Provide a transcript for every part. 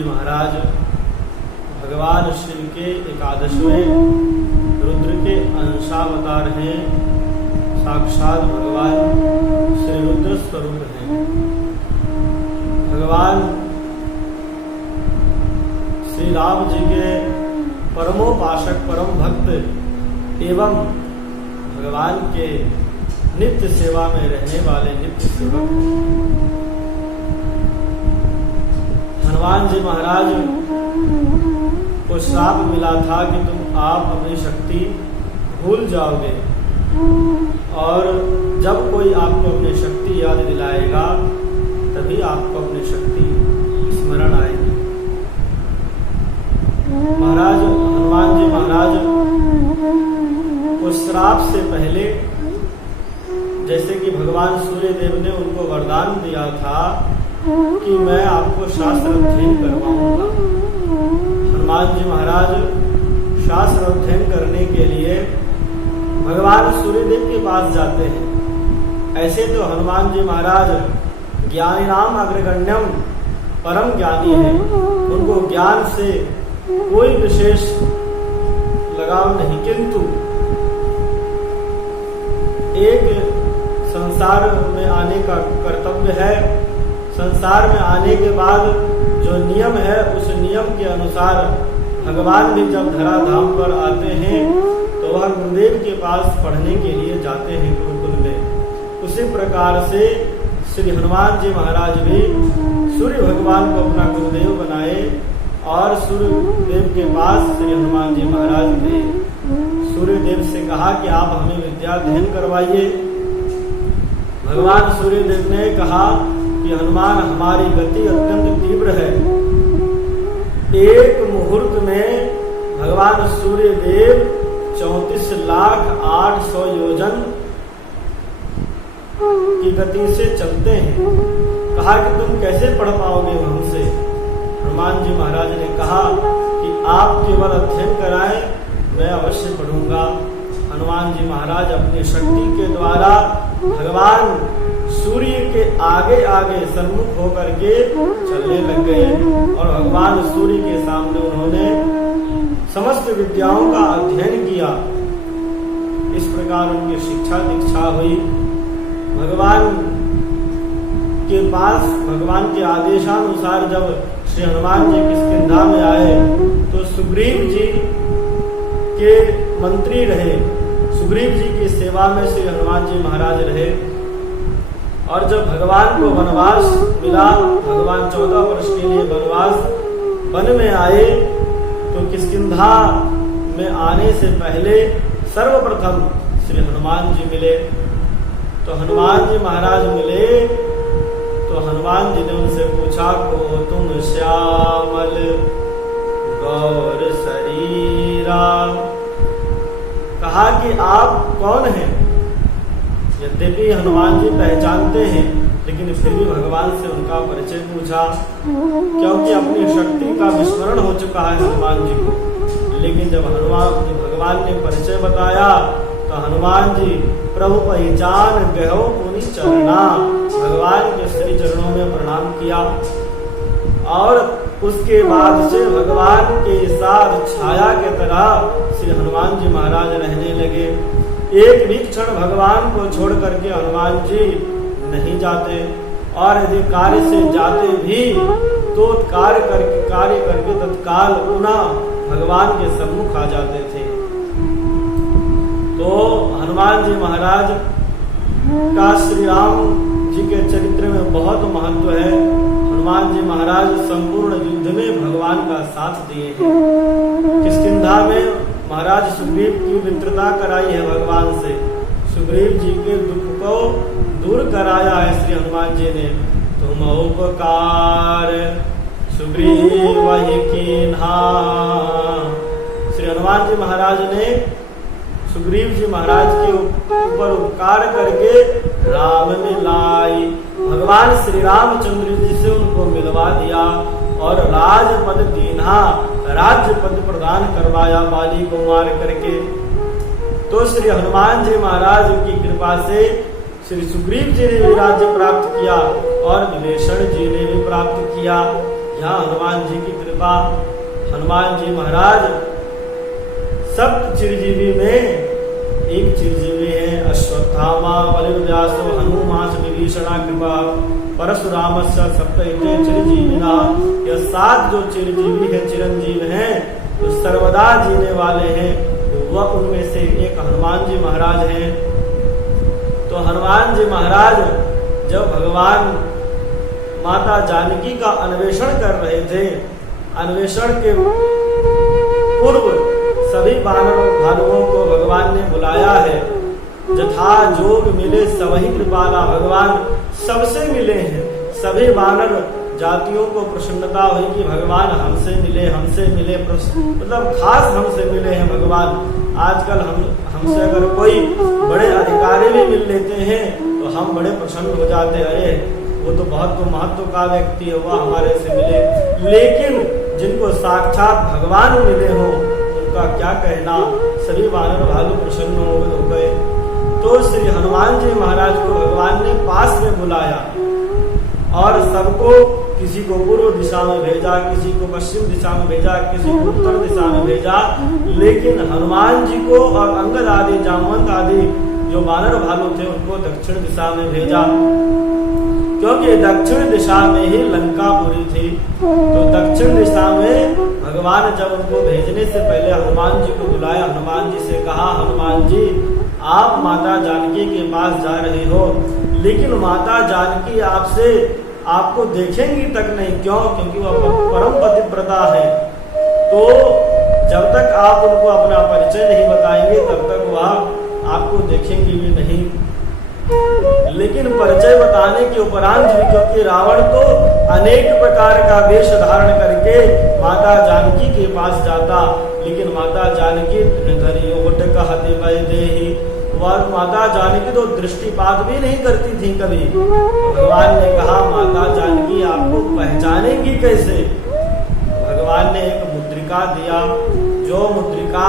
जी महाराज भगवान शिव के 11वें रुद्र के अंशावतार हैं। साक्षात भगवान श्री रुद्र स्वरूप हैं। भगवान श्री राम जी के परमोपासक परम भक्त एवं भगवान के नित्य सेवा में रहने वाले नित्य सेवक। हनुमान जी महाराज को श्राप मिला था कि तुम आप अपनी शक्ति भूल जाओगे और जब कोई आपको अपनी शक्ति याद दिलाएगा तभी आपको अपनी शक्ति स्मरण आएगी। महाराज हनुमान जी महाराज उस श्राप से पहले जैसे कि भगवान सूर्य देव ने उनको वरदान दिया था कि मैं आपको शास्त्र अध्ययन करवाऊंगा। हनुमान जी महाराज शास्त्र अध्ययन करने के लिए भगवान सूर्यदेव के पास जाते हैं। ऐसे तो हनुमान जी महाराज ज्ञानी नाम अग्रगण्यम परम ज्ञानी है, उनको ज्ञान से कोई विशेष लगाव नहीं, किंतु एक संसार में आने का कर्तव्य है। संसार में आने के बाद जो नियम है उस नियम के अनुसार भगवान भी जब धराधाम पर आते हैं तो वह गुरुदेव के पास पढ़ने के लिए जाते हैं गुरुकुल में। उसी प्रकार से श्री हनुमान जी महाराज भी सूर्य भगवान को अपना गुरुदेव बनाए और सूर्यदेव के पास श्री हनुमान जी महाराज ने सूर्यदेव से कहा कि आप हमें विद्या अध्ययन करवाइए। भगवान सूर्यदेव ने कहा कि हनुमान हमारी गति अत्यंत तीव्र है। एक मुहूर्त में भगवान सूर्यदेव 34,08,000 योजन की गति से चलते हैं। कहा कि तुम कैसे पढ़ पाओगे हमसे? हनुमान जी महाराज ने कहा कि आप केवल अध्ययन कराएं, मैं अवश्य पढ़ूंगा। हनुमान जी महाराज अपनी शक्ति के द्वारा भगवान सूर्य के आगे आगे सन्मुख होकर के चलने लग गए और भगवान सूर्य के सामने उन्होंने समस्त विद्याओं का अध्ययन किया। इस प्रकार उनकी शिक्षा दीक्षा हुई। भगवान के पास भगवान के आदेशानुसार जब श्री हनुमान जी किष्किंधा में आए तो सुग्रीव जी के मंत्री रहे। सुग्रीव जी की सेवा में श्री हनुमान जी महाराज रहे और जब भगवान को वनवास मिला, भगवान 14 वर्ष के लिए वनवास वन में आए तो किष्किंधा में आने से पहले सर्वप्रथम श्री हनुमान जी मिले। तो हनुमान जी महाराज मिले तो हनुमान जी ने उनसे पूछा को तुम श्यामल गौर शरीरा। कहा कि आप कौन हैं? यद्यपि हनुमान जी पहचानते हैं लेकिन फिर भी भगवान से उनका परिचय पूछा, क्योंकि अपनी शक्ति का विस्मरण हो चुका है हनुमान जी को। लेकिन जब भगवान ने परिचय बताया तो हनुमान जी प्रभु पहचान गयो पुनि चरना, भगवान के श्री चरणों में प्रणाम किया और उसके बाद से भगवान के साथ छाया के तरह श्री हनुमान जी महाराज रहने लगे। एक भी क्षण भगवान को छोड़ करके हनुमान जी नहीं जाते और यदि कार्य से जाते भी तो कार्य करके तत्काल पुनः भगवान के सम्मुख आ जाते थे। तो हनुमान जी महाराज का श्री राम जी के चरित्र में बहुत महत्व है। हनुमान जी महाराज संपूर्ण युद्ध में भगवान का साथ दिए हैं। किष्किंधा में महाराज सुग्रीव की मित्रता कराई है भगवान से, सुग्रीव जी के दुख को दूर कराया है श्री हनुमान जी ने। तुम उपकार सुग्रीव कीन्हा, श्री हनुमान जी महाराज ने सुग्रीव जी महाराज के ऊपर उपकार करके राम मिलाई। भगवान श्री रामचंद्र जी से उनको मिलवा दिया और राजपद दीन्हा, राज्य पद प्रदान करवाया बाली को मार करके। तो श्री हनुमान जी महाराज की कृपा से श्री सुग्रीव जी ने भी राज्य प्राप्त किया और विभीषण जी ने भी प्राप्त किया। यहाँ हनुमान जी की कृपा, हनुमान जी महाराज सप्त चिरजीवी में एक चिरजीवी है। अश्वत्थामा बलिर्व्यासो हनुमास विभीषणा कृपा परशुराम सप्तते चिरजीविना। यह 7 जो चिरजीवी है, चिरंजीव हैं, जो सर्वदा जीने वाले हैं, वह उनमें से एक हनुमान जी महाराज हैं। तो हनुमान जी महाराज जब भगवान माता जानकी का अन्वेषण कर रहे थे, अन्वेषण के पूर्व सभी वानर भालुओं को भगवान ने बुलाया है। जथा जोग मिले सबही कृपाला, भगवान सबसे मिले हैं। सभी वानर जातियों को प्रसन्नता हुई कि भगवान हमसे मिले, मतलब खास हमसे मिले हैं भगवान। आजकल हमसे अगर कोई बड़े अधिकारी भी मिल लेते हैं तो हम बड़े प्रसन्न हो जाते हैं, अरे वो तो बहुत महत्व का व्यक्ति है, वह हमारे से मिले। लेकिन जिनको साक्षात भगवान मिले हो उनका क्या कहना। सभी वानर भालू प्रसन्न हो गए। तो श्री हनुमान जी महाराज को भगवान ने पास में बुलाया और सबको, किसी को पूर्व दिशा में भेजा, किसी को पश्चिम दिशा में भेजा, किसी को उत्तर दिशा में भेजा, लेकिन हनुमान जी को और अंगद आदि, जामवंत आदि जो वानर भालू थे उनको दक्षिण दिशा में भेजा, क्योंकि दक्षिण दिशा में ही लंकापुरी थी। तो दक्षिण दिशा में भगवान जब उनको भेजने से पहले हनुमान जी को बुलाया, हनुमान जी से कहा, हनुमान जी आप माता जानकी के पास जा रहे हो, लेकिन माता जानकी आपको देखेंगी तक नहीं। क्यों? क्योंकि वह परम पतिव्रता है। तो जब तक आप उनको अपना परिचय नहीं बताएंगे तब तक वह आपको देखेंगी भी नहीं। लेकिन परिचय बताने के उपरांत भी, क्योंकि रावण तो अनेक प्रकार का वेश धारण करके माता जानकी के पास जाता, लेकिन माता जानकी कहते वैदेही, वह माता जानकी तो दृष्टिपात भी नहीं करती थी कभी। भगवान ने कहा माता जानकी आपको पहचानेंगी कैसे? भगवान ने एक मुद्रिका दिया, जो मुद्रिका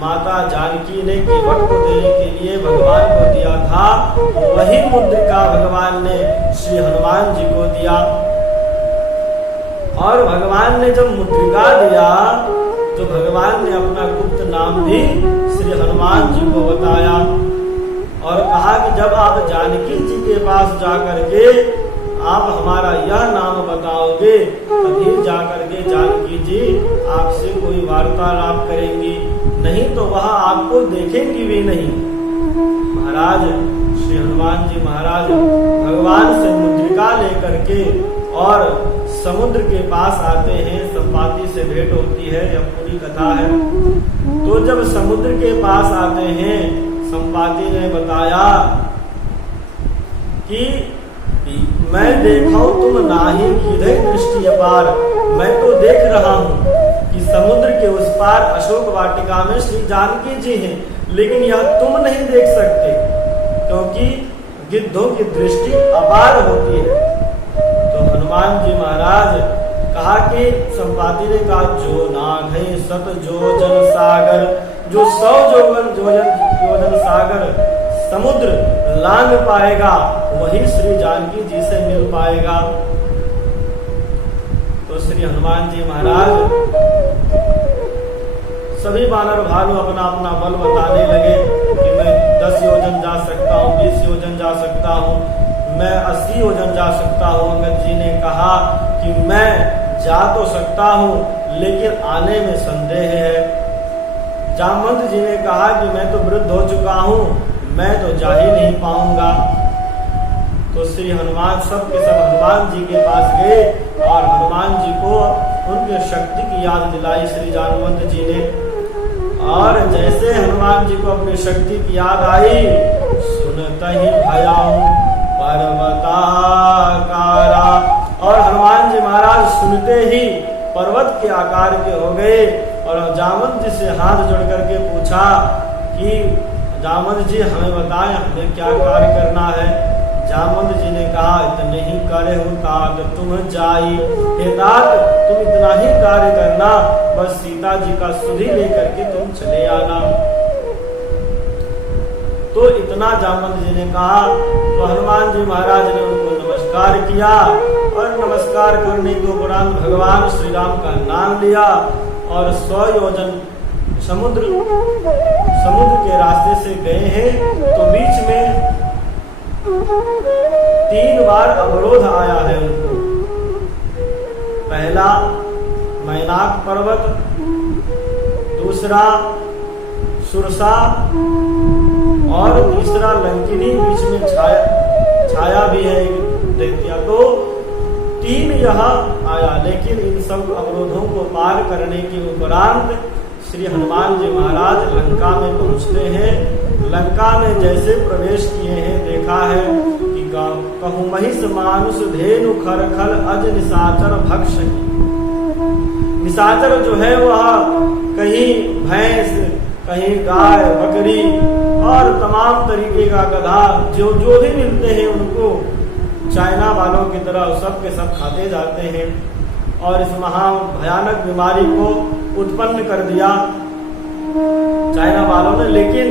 माता जानकी ने केवट को देने के लिए भगवान को दिया था, वही मुद्रिका भगवान ने श्री हनुमान जी को दिया। और भगवान ने जब मुद्रिका दिया तो भगवान ने अपना गुप्त नाम भी श्री हनुमान जी को बताया और कहा कि जब आप जानकी जी के पास जाकर के आप हमारा यह नाम बताओगे, तभी जाकर के जानकी जी आपसे कोई वार्तालाप करेंगी, नहीं तो वह आपको देखेंगी भी नहीं। महाराज श्री हनुमान जी महाराज भगवान से मुद्रिका लेकर के और समुद्र के पास आते हैं, संपाति से भेंट होती है, यह पूरी कथा है। तो जब समुद्र के पास आते हैं, संपाति ने बताया कि मैं देखा हूं तुम नाही किधे दृष्टि अपार, मैं तो देख रहा हूं कि समुद्र के उस पार अशोक वाटिका में श्री जानकी जी हैं, लेकिन यह तुम नहीं देख सकते क्योंकि गिद्धों की दृष्टि अपार होती है। तो हनुमान जी महाराज कहा कि संपाति ने कहा जो नाग है सत जोजन सागर, जो 100 योजन सागर समुद्र लांघ पाएगा वही श्री जानकी जी से मिल पाएगा। तो श्री हनुमान जी महाराज सभी वानर भालू अपना अपना बल बताने लगे कि मैं 10 योजन जा सकता हूँ, 20 योजन जा सकता हूँ, मैं 80 योजन जा सकता हूँ। अंगद जी ने कहा कि मैं जा तो सकता हूँ लेकिन आने में संदेह है। जामवंत जी ने कहा कि मैं तो वृद्ध हो चुका हूँ, मैं तो जा ही नहीं पाऊंगा। तो श्री हनुमान सब के सब हनुमान जी के पास गए और हनुमान जी को उनके शक्ति की याद दिलाई श्री जामवंत जी ने। और जैसे हनुमान जी को अपनी शक्ति की याद आई, सुनता ही भयाऊं पर्वताकारा, और हनुमान जी महाराज सुनते ही पर्वत के आकार के हो गए। और जामवंत जी से हाथ जोड़ करके पूछा कि जामवंत जी हमें बताएं हमें क्या कार्य करना है। जामवंत जी ने कहा इतने ही कार्य हो तात तुम जाई, हे तात तुम इतना ही कार्य करना, बस सीता जी का सुधि लेकर के तुम चले आना। तो इतना जामवंत जी ने कहा। तो हनुमान जी महाराज ने उनको नमस्कार नमस्कार किया और नमस्कार करने के उपरांत भगवान श्री राम का नाम लिया और 100 योजन समुद्र के रास्ते से गए हैं तो बीच में 3 बार अवरोध आया है उनको। पहला मैनाक पर्वत, दूसरा सुरसा और तीसरा लंकिनी, बीच में छाया भी है दैत्या। तो 3 यहाँ आया, लेकिन इन सब अवरोधों को पार करने के उपरांत श्री हनुमान जी महाराज लंका में पहुंचते हैं। लंका में जैसे प्रवेश किए हैं देखा है कि कहूँ महिष मानुष धेनु खरखल अज निशाचर भक्ष। निशाचर जो है वह कहीं भैंस, कहीं गाय बकरी और तमाम तरीके का गधा जो भी मिलते हैं उनको चाइना वालों की तरह सब के सब खाते जाते हैं और इस महा भयानक बीमारी को उत्पन्न कर दिया चाइना वालों ने। लेकिन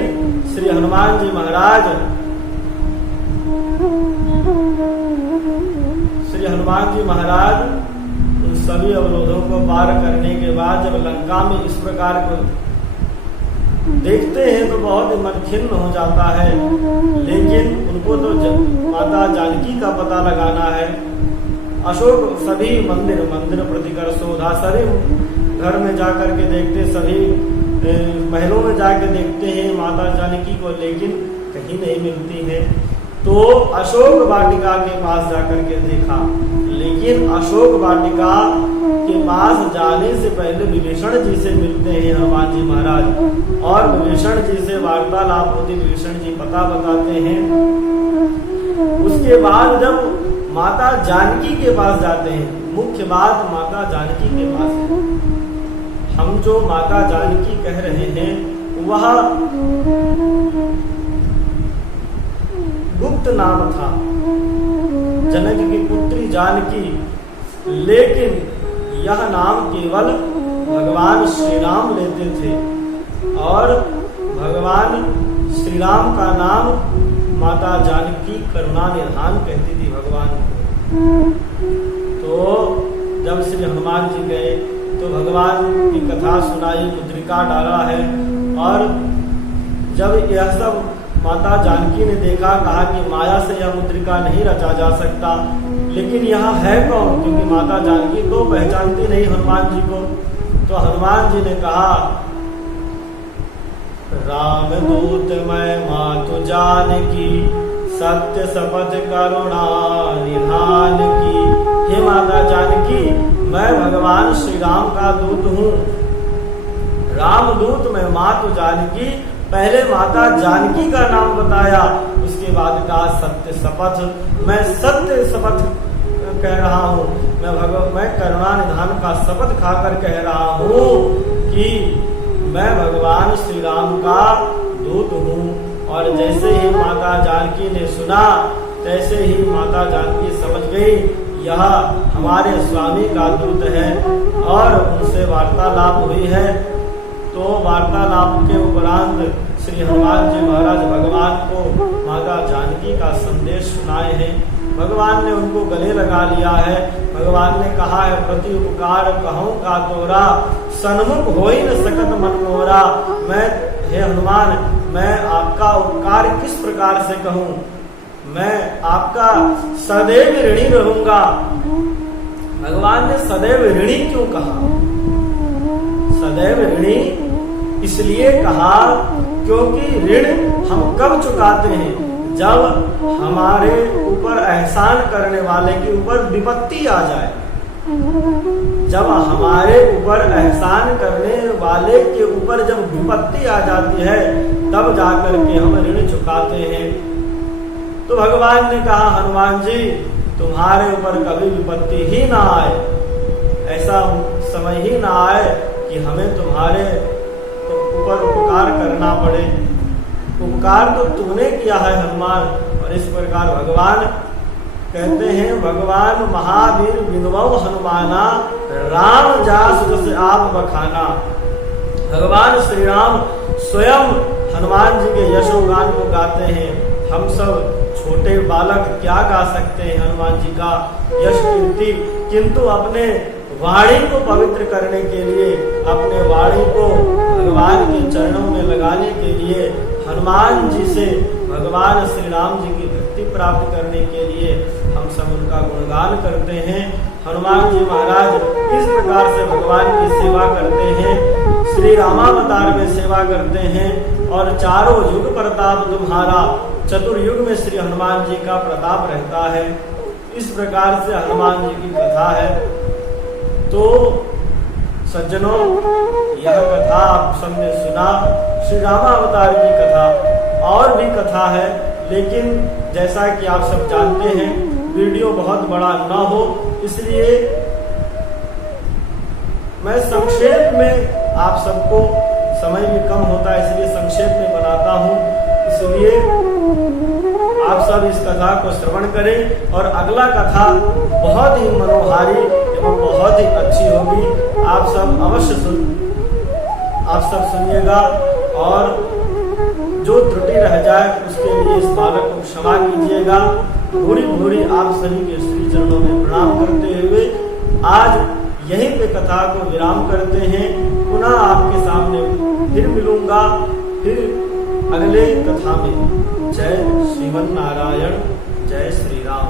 श्री हनुमान जी महाराज उन सभी अवरोधों को पार करने के बाद जब लंका में इस प्रकार को देखते हैं तो बहुत ही मन खिन्न हो जाता है। लेकिन उनको तो माता जानकी का पता लगाना है। अशोक सभी मंदिर प्रतिकर शोधा, सभी घर में जाकर के देखते, सभी महलों में जाकर देखते हैं माता जानकी को, लेकिन कहीं नहीं मिलती है। तो अशोक वाटिका के पास जाकर के देखा, लेकिन अशोक वाटिका के पास जाने से पहले विभीषण जी से मिलते हैं हनुमान जी महाराज और विभीषण जी से वार्तालाप होती, विभीषण जी पता बताते हैं। उसके बाद जब माता जानकी के पास जाते हैं, मुख्य बात माता जानकी के पास है। हम जो माता जानकी कह रहे हैं वह गुप्त नाम था, जनक की पुत्री जानकी, लेकिन यह नाम केवल भगवान श्री राम लेते थे और भगवान श्री राम का नाम माता जानकी करुणा निधान कहती थी भगवान को। तो जब श्री हनुमान जी गए तो भगवान की कथा सुनाई, मुद्रिका डाला है और जब यह सब माता जानकी ने देखा, कहा कि माया से यह मुद्रिका नहीं रचा जा सकता, लेकिन यह है कौन, क्योंकि माता जानकी तो पहचानती नहीं हनुमान जी को। तो हनुमान जी ने कहा, राम दूत मैं मातु जानकी, सत्य शपथ करुणा निधान की। हे माता जानकी, मैं भगवान श्री राम का दूत हूँ। राम दूत मैं मातु जानकी, पहले माता जानकी का नाम बताया, उसके बाद कहा सत्य शपथ, मैं सत्य शपथ कह रहा हूँ, मैं करुणा निधान का शपथ खाकर कह रहा हूँ कि मैं भगवान श्री राम का दूत हूँ। और जैसे ही माता जानकी ने सुना, तैसे ही माता जानकी समझ गई यह हमारे स्वामी का दूत है और उनसे वार्तालाप हुई है। तो वार्तालाप के उपरांत श्री हनुमान जी महाराज भगवान को माता जानकी का संदेश सुनाए हैं। भगवान ने उनको गले लगा लिया है। भगवान ने कहा है, प्रति उपकार कहूँ का तोरा, सन्मुख होई न सकत मन मोरा। मैं हे हनुमान, मैं आपका उपकार किस प्रकार से कहूँ, मैं आपका सदैव ऋणी रहूंगा। भगवान ने सदैव ऋणी क्यों कहा? सदैव ऋणी इसलिए कहा क्योंकि ऋण हम कब चुकाते हैं? जब हमारे ऊपर एहसान करने वाले के ऊपर विपत्ति आ जाए। जब हमारे ऊपर एहसान करने वाले के ऊपर जब विपत्ति आ जाती है, तब जाकर के हम ऋण चुकाते हैं। तो भगवान ने कहा, हनुमान जी तुम्हारे ऊपर कभी विपत्ति ही ना आए, ऐसा समय ही ना आए कि हमें तुम्हारे ऊपर उपकार करना पड़े। उपकार तो तुमने किया है हनुमान। और इस प्रकार भगवान कहते हैं, भगवान महावीर विनवौ हनुमाना, राम जासु से आप बखाना। भगवान श्री राम स्वयं हनुमान जी के यशोगान को गाते हैं। हम सब छोटे बालक क्या गा सकते हैं हनुमान जी का यश कीर्ति, किंतु अपने वाणी को पवित्र करने के लिए, अपने वाणी को भगवान के चरणों में लगाने के लिए, हनुमान जी से भगवान श्री राम जी की भक्ति प्राप्त करने के लिए हम सब उनका गुणगान करते हैं। हनुमान जी महाराज इस प्रकार से भगवान की सेवा करते हैं, श्री रामावतार में सेवा करते हैं और चारों युग प्रताप तुम्हारा, चतुर्युग में श्री हनुमान जी का प्रताप रहता है। इस प्रकार से हनुमान जी की कथा है। तो सज्जनों, यह कथा आप सबने सुना, श्री रामावतार की कथा। और भी कथा है, लेकिन जैसा कि आप सब जानते हैं वीडियो बहुत बड़ा न हो, इसलिए मैं संक्षेप में, आप सबको समय भी कम होता है इसलिए संक्षेप में बनाता हूँ। इसलिए आप सब इस कथा को श्रवण करें और अगला कथा बहुत ही मनोहारी एवं बहुत ही अच्छी होगी। आप सब अवश्य सुनिएगा और जो त्रुटि रह जाए उसके लिए इस बालक को क्षमा कीजिएगा। भूरी भूरी आप सभी के श्री चरणों में प्रणाम करते हुए आज यहीं पे कथा को विराम करते हैं। पुनः आपके सामने फिर मिलूंगा, फिर अगले कथा में। जय श्रीमन नारायण, जय श्री राम।